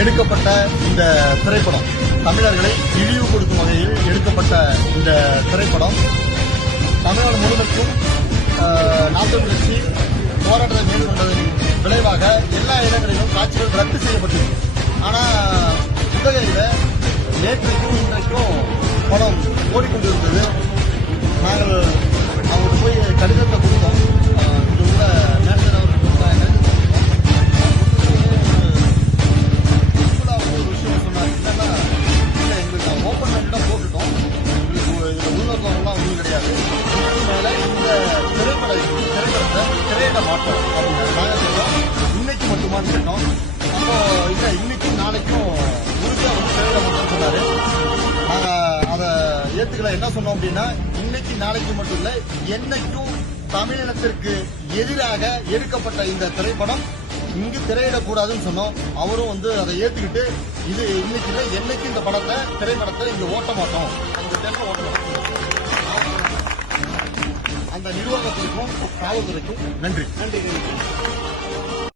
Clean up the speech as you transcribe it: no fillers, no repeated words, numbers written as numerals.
எடுக்கப்பட்ட இந்த திரைப்படம், தமிழர்களை இழிவுபடுத்தும் வகையில் எடுக்கப்பட்ட இந்த திரைப்படம் தமிழ்நாடு முழுவதற்கும் நாற்பது கட்சி போராட்டத்தை மேற்கொண்டதன் விளைவாக எல்லா இடங்களிலும் காட்சிகள் ரத்து செய்யப்பட்டிருக்கு. ஆனால் உதகையில் நேற்றைக்கும் இன்றைக்கும் படம் ஓடிக்கொண்டிருந்தது. நாங்கள் அவங்களுக்கு போய் கடிதத்தை கொடுத்தோம். இங்கே உள்ள நேஷனல் அவர்களுக்கு ஒரு விஷயம் சொன்னார். என்னன்னா, இல்லை எங்களுக்கு நாங்கள் ஓப்பன் பண்ணி தான் போட்டுட்டோம், எங்களுக்கு இதில் உள்நோக்கம்லாம் ஒன்றும் கிடையாது, மேலே இந்த திரைப்படத்தை திரையிட மாட்டோம் அப்படின்னு நாங்கள் சொல்றோம். இன்னைக்கு மட்டுமான்னு கேட்டோம். அப்போ இல்லை, இன்னைக்கும் நாளைக்கும் உறுதியாக வந்து திரையிட மாட்டோம்னு சொன்னாரு. நாங்கள் அதை ஏற்றுக்கல. என்ன சொன்னோம் அப்படின்னா, இன்னைக்கு நாளைக்கு மட்டும் இல்லை, என்னைக்கும் தமிழினத்திற்கு எதிராக எடுக்கப்பட்ட இந்த திரைப்படம் இங்கு திரையிடக்கூடாதுன்னு சொன்னோம். அவரும் வந்து அதை ஏற்றுக்கிட்டு, இது இன்னைக்கு இல்லை, என்னைக்கு இந்த திரைப்படத்தை இங்க ஓட்ட மாட்டோம், அந்த தேர்தல் ஓட்ட மாட்டோம். அந்த நிர்வாகத்திற்கும் காவல்துறைக்கும் நன்றி.